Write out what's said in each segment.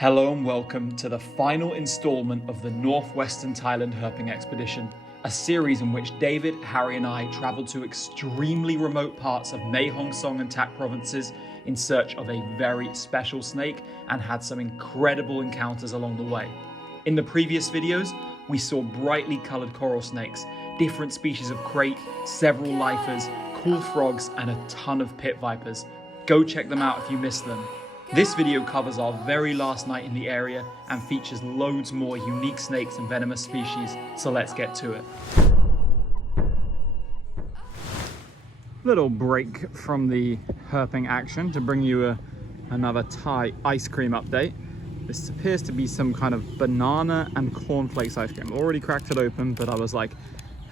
Hello and welcome to the final installment of the Northwestern Thailand Herping Expedition, a series in which David, Harry and I travelled to extremely remote parts of Mae Hong Son and Tak provinces in search of a very special snake and had some incredible encounters along the way. In the previous videos, we saw brightly coloured coral snakes, different species of KRAIT, several lifers, cool frogs and a ton of pit vipers. Go check them out if you missed them. This video covers our very last night in the area and features loads more unique snakes and venomous species, so let's get to it. Little break from the herping action to bring you another Thai ice cream update. This appears to be some kind of banana and cornflakes ice cream. Already cracked it open, but I was like,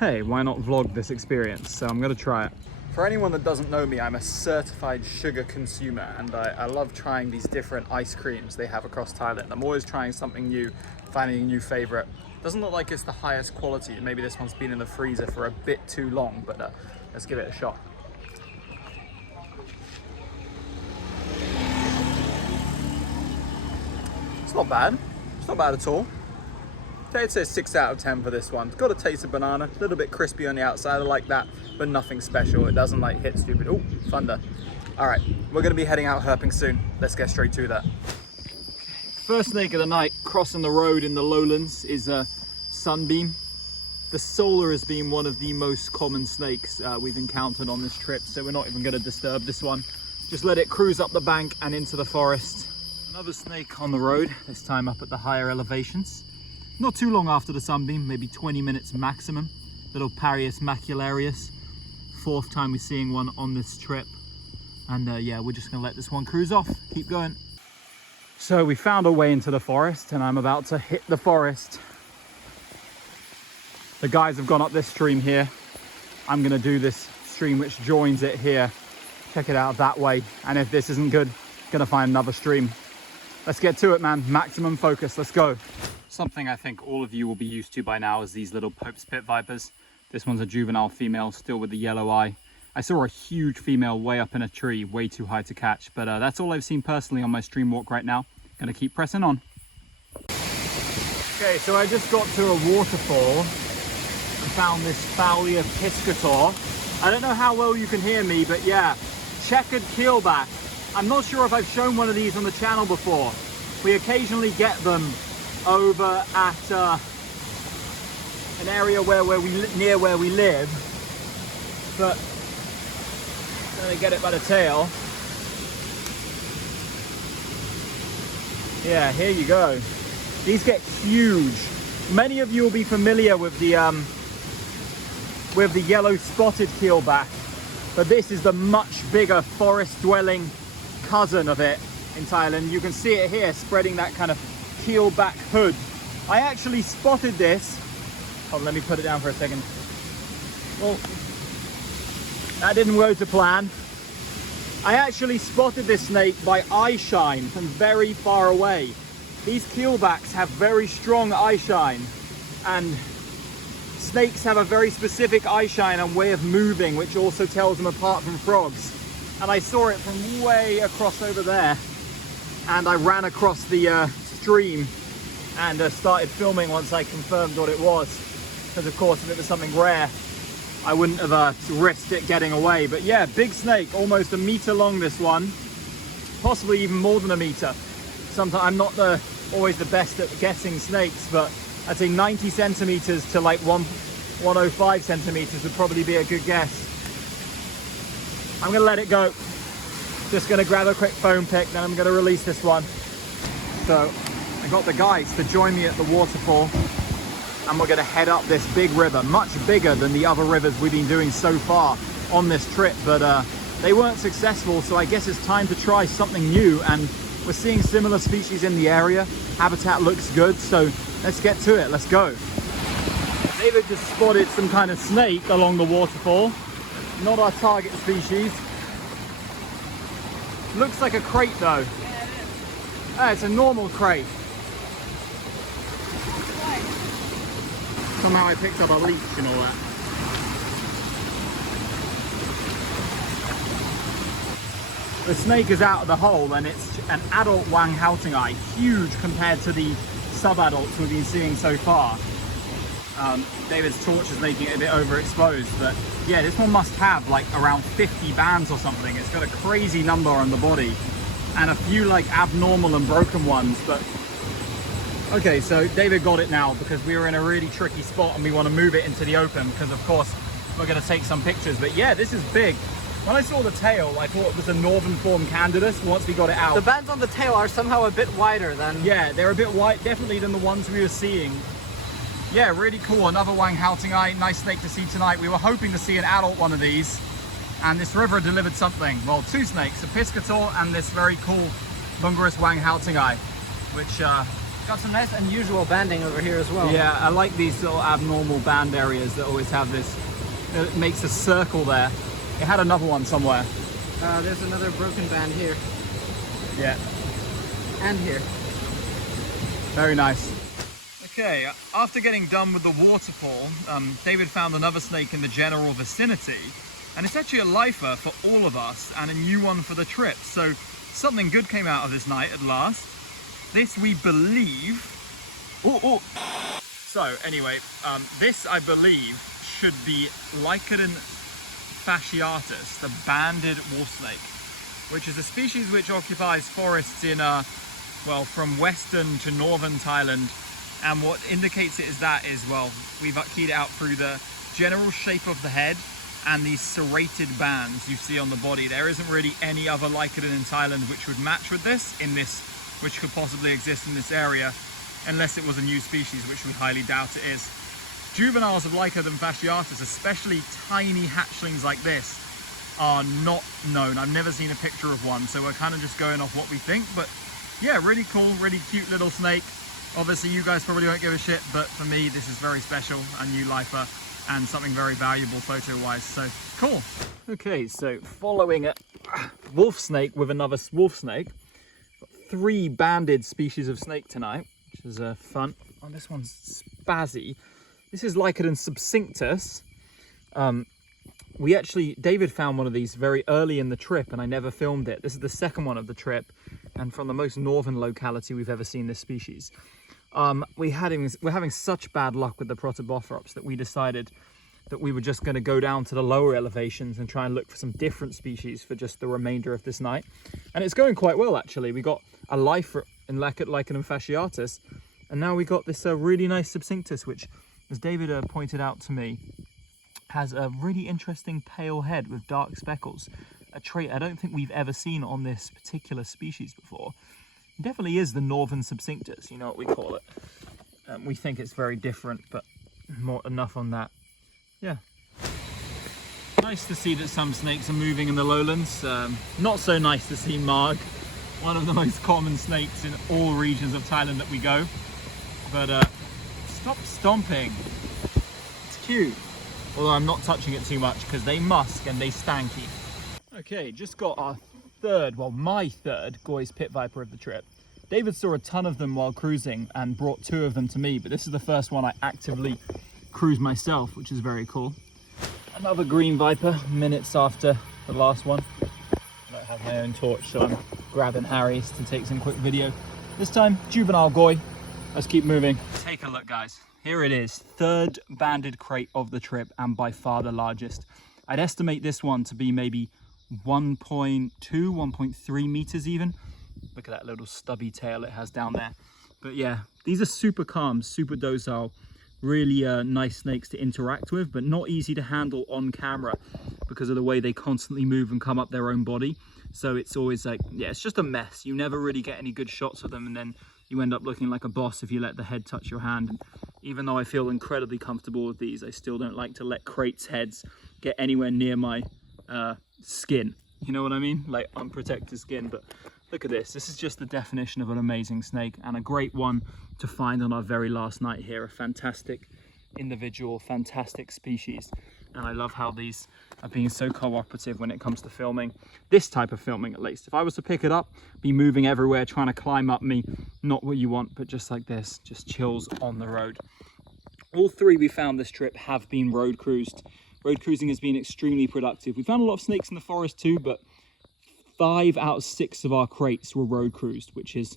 hey, why not vlog this experience? So I'm gonna try it. For anyone that doesn't know me, I'm a certified sugar consumer and I love trying these different ice creams they have across Thailand. I'm always trying something new, finding a new favorite. Doesn't look like it's the highest quality. Maybe this one's been in the freezer for a bit too long, but let's give it a shot. It's not bad. It's not bad at all. I'd say 6 out of 10 for this one. It's got a taste of banana, a little bit crispy on the outside, I like that, but nothing special. It doesn't like hit stupid. Oh, thunder. All right, we're gonna be heading out herping soon. Let's get straight to that. First snake of the night, crossing the road in the lowlands, is a SUNBEAM. The solar has been one of the most common snakes we've encountered on this trip, so we're not even gonna disturb this one. Just let it cruise up the bank and into the forest. Another snake on the road, this time up at the higher elevations. Not too long after the SUNBEAM, maybe 20 minutes maximum. Little Parius macularius. Fourth time we're seeing one on this trip. And yeah, we're just gonna let this one cruise off. Keep going. So we found our way into the forest and I'm about to hit the forest. The guys have gone up this stream here. I'm gonna do this stream which joins it here. Check it out that way. And if this isn't good, gonna find another stream. Let's get to it, man. Maximum focus, let's go. Something I think all of you will be used to by now is these little Pope's pit vipers. This one's a juvenile female, still with the yellow eye. I saw a huge female way up in a tree, way too high to catch, but that's all I've seen personally on my stream walk right now. Gonna keep pressing on. Okay, so I just got to a waterfall and found this Fowlia piscator. I don't know how well you can hear me, but yeah, checkered keelback. I'm not sure if I've shown one of these on the channel before. We occasionally get them over at an area near where we live, but I'm gonna get it by the tail. Yeah, here you go. These get huge. Many of you will be familiar with the yellow spotted keelback, but this is the much bigger forest-dwelling cousin of it in Thailand. You can see it here spreading that kind of keelback hood. I actually spotted this. Oh, let me put it down for a second. Well, that didn't go to plan. I actually spotted this snake by eye shine from very far away. These keelbacks have very strong eye shine, and snakes have a very specific eye shine and way of moving, which also tells them apart from frogs. And I saw it from way across over there, and I ran across the stream and started filming once I confirmed what it was, because of course if it was something rare I wouldn't have risked it getting away. But yeah, big snake, almost 1 meter long, this one, possibly even more than 1 meter. Sometimes I'm not always the best at guessing snakes, but I'd say 90 centimeters to like 105 centimeters would probably be a good guess. I'm gonna let it go. Just gonna grab a quick phone pic, then I'm gonna release this one. So I got the guys to join me at the waterfall and we're gonna head up this big river, much bigger than the other rivers we've been doing so far on this trip, but they weren't successful, so I guess it's time to try something new, and we're seeing similar species in the area. Habitat looks good, so let's get to it, let's go. David just spotted some kind of snake along the waterfall. Not our target species. Looks like a KRAIT though. Yeah, it is. Ah, it's a normal KRAIT. Somehow I picked up a leech and all that. The snake is out of the hole, and it's an adult WANGHAOTING'S, huge compared to the sub-adults we've been seeing so far. David's torch is making it a bit overexposed, but yeah, this one must have like around 50 bands or something. It's got a crazy number on the body and a few like abnormal and broken ones. But okay, so David got it now because we were in a really tricky spot and we want to move it into the open because of course we're going to take some pictures. But yeah, this is big. When I saw the tail, I thought it was a northern form candidus once we got it out. The bands on the tail are somehow a bit wider than... Yeah, they're a bit wide, definitely than the ones we were seeing. Yeah, really cool. Another WANGHAOTING'S, nice snake to see tonight. We were hoping to see an adult one of these, and this river delivered something. Well, two snakes, a piscator and this very cool Lungaris WANGHAOTING'S, which got some nice unusual banding over here as well. Yeah, I like these little abnormal band areas that always have this. It makes a circle there. It had another one somewhere. There's another broken band here. Yeah. And here. Very nice. Okay, after getting done with the waterfall, David found another snake in the general vicinity, and it's actually a lifer for all of us and a new one for the trip. So something good came out of this night at last. This we believe... Oh. So anyway, this I believe should be Lycodon fasciatus, the banded wolf snake, which is a species which occupies forests in, well, from western to northern Thailand. And what indicates it is well, we've keyed it out through the general shape of the head and these serrated bands you see on the body. There isn't really any other Lycodon in Thailand which would match with this, which could possibly exist in this area, unless it was a new species, which we highly doubt it is. Juveniles of Lycodon fasciatus, especially tiny hatchlings like this, are not known. I've never seen a picture of one, so we're kind of just going off what we think. But yeah, really cool, really cute little snake. Obviously you guys probably won't give a shit, but for me this is very special, a new lifer and something very valuable photo wise, so cool. Okay, so following a wolf snake with another wolf snake, got 3 banded species of snake tonight, which is fun. Oh, this one's spazzy. This is Lycodon subcinctus. David found one of these very early in the trip and I never filmed it. This is the second one of the trip and from the most northern locality we've ever seen this species. We're having such bad luck with the Protobothrops that we decided that we were just going to go down to the lower elevations and try and look for some different species for just the remainder of this night. And it's going quite well actually. We got a lifer in Lycodon fasciatus, and now we got this really nice subcinctus, which, as David pointed out to me, has a really interesting pale head with dark speckles, a trait I don't think we've ever seen on this particular species before. It definitely is the northern subcinctus, you know what we call it. We think it's very different, but enough on that. Yeah. Nice to see that some snakes are moving in the lowlands. Not so nice to see Marg, one of the most common snakes in all regions of Thailand that we go. But stop stomping. It's cute. Although I'm not touching it too much because they musk and they stanky. Okay, just got our my third GUO'S pit viper of the trip. David saw a ton of them while cruising and brought 2 of them to me, but this is the first one I actively cruised myself, which is very cool. Another green viper, minutes after the last one. I don't have my own torch, so I'm grabbing Harry's to take some quick video. This time, juvenile GUO. Let's keep moving. Take a look, guys. Here it is, 3rd banded KRAIT of the trip and by far the largest. I'd estimate this one to be maybe 1.2, 1.3 meters even. Look at that little stubby tail it has down there. But yeah, these are super calm, super docile, really nice snakes to interact with, but not easy to handle on camera because of the way they constantly move and come up their own body. So it's always like, yeah, it's just a mess. You never really get any good shots of them, and then you end up looking like a boss if you let the head touch your hand. And even though I feel incredibly comfortable with these, I still don't like to let KRAIT's heads get anywhere near my skin. You know what I mean? Like unprotected skin. But look at this. This is just the definition of an amazing snake, and a great one to find on our very last night here. A fantastic individual, fantastic species. And I love how these are being so cooperative when it comes to filming. This type of filming, at least. If I was to pick it up, be moving everywhere, trying to climb up me, not what you want, but just like this, just chills on the road. All 3 we found this trip have been road cruised. Road cruising has been extremely productive. We found a lot of snakes in the forest too, but 5 out of 6 of our crates were road cruised, which is,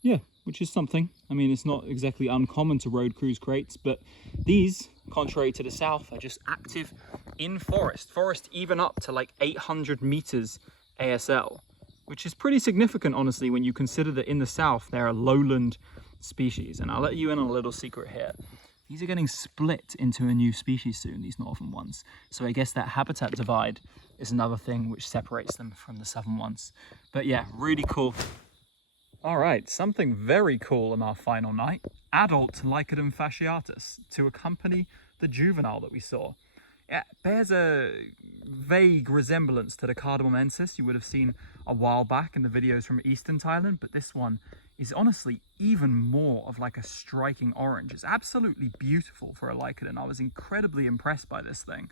yeah, which is something. I mean, it's not exactly uncommon to road cruise crates, but these, contrary to the south, are just active in forest. Forest even up to like 800 meters ASL, which is pretty significant, honestly, when you consider that in the south, they're a lowland species. And I'll let you in on a little secret here. These are getting split into a new species soon, these northern ones. So I guess that habitat divide is another thing which separates them from the southern ones. But yeah, really cool. All right, something very cool on our final night. Adult Lycodon fasciatus to accompany the juvenile that we saw. It bears a vague resemblance to the cardamomensis you would have seen a while back in the videos from eastern Thailand, but this one is honestly even more of like a striking orange. It's absolutely beautiful for a Lycodon. I was incredibly impressed by this thing,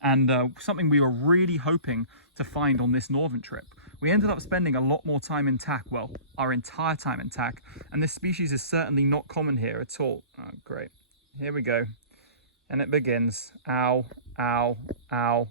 and something we were really hoping to find on this northern trip. We ended up spending a lot more time in TAC, well, our entire time in TAC, and this species is certainly not common here at all. Oh, great. Here we go. And it begins. Ow, ow, ow.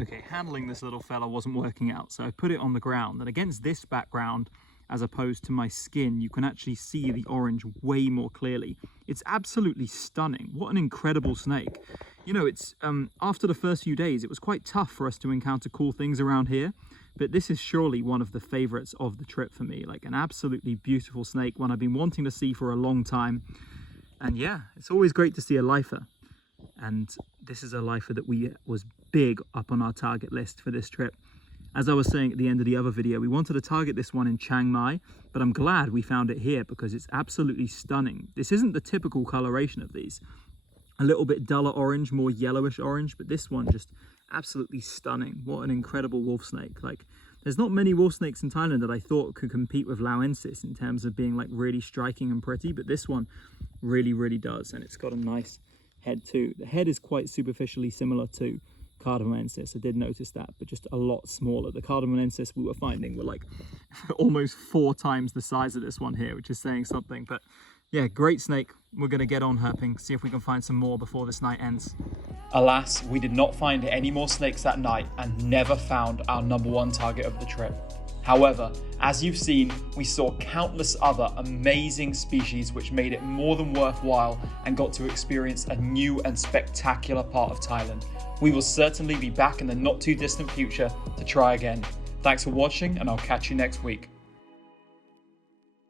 Okay, handling this little fella wasn't working out, so I put it on the ground, and against this background, as opposed to my skin, you can actually see the orange way more clearly. It's absolutely stunning. What an incredible snake. You know, it's after the first few days, it was quite tough for us to encounter cool things around here, but this is surely one of the favorites of the trip for me. Like an absolutely beautiful snake, one I've been wanting to see for a long time. And yeah, it's always great to see a lifer. And this is a lifer that was big up on our target list for this trip. As I was saying at the end of the other video, we wanted to target this one in Chiang Mai, but I'm glad we found it here because it's absolutely stunning. This isn't the typical coloration of these. A little bit duller orange, more yellowish orange, but this one just absolutely stunning. What an incredible wolf snake. Like, there's not many wolf snakes in Thailand that I thought could compete with Laoensis in terms of being like really striking and pretty, but this one really, really does. And it's got a nice head too. The head is quite superficially similar to cardamomensis. I did notice that, but just a lot smaller. The cardamomensis we were finding were like almost 4 times the size of this one here, which is saying something. But yeah, great snake. We're going to get on herping, see if we can find some more before this night ends. Alas, we did not find any more snakes that night and never found our #1 target of the trip. However, as you've seen, we saw countless other amazing species which made it more than worthwhile and got to experience a new and spectacular part of Thailand. We will certainly be back in the not too distant future to try again. Thanks for watching, and I'll catch you next week.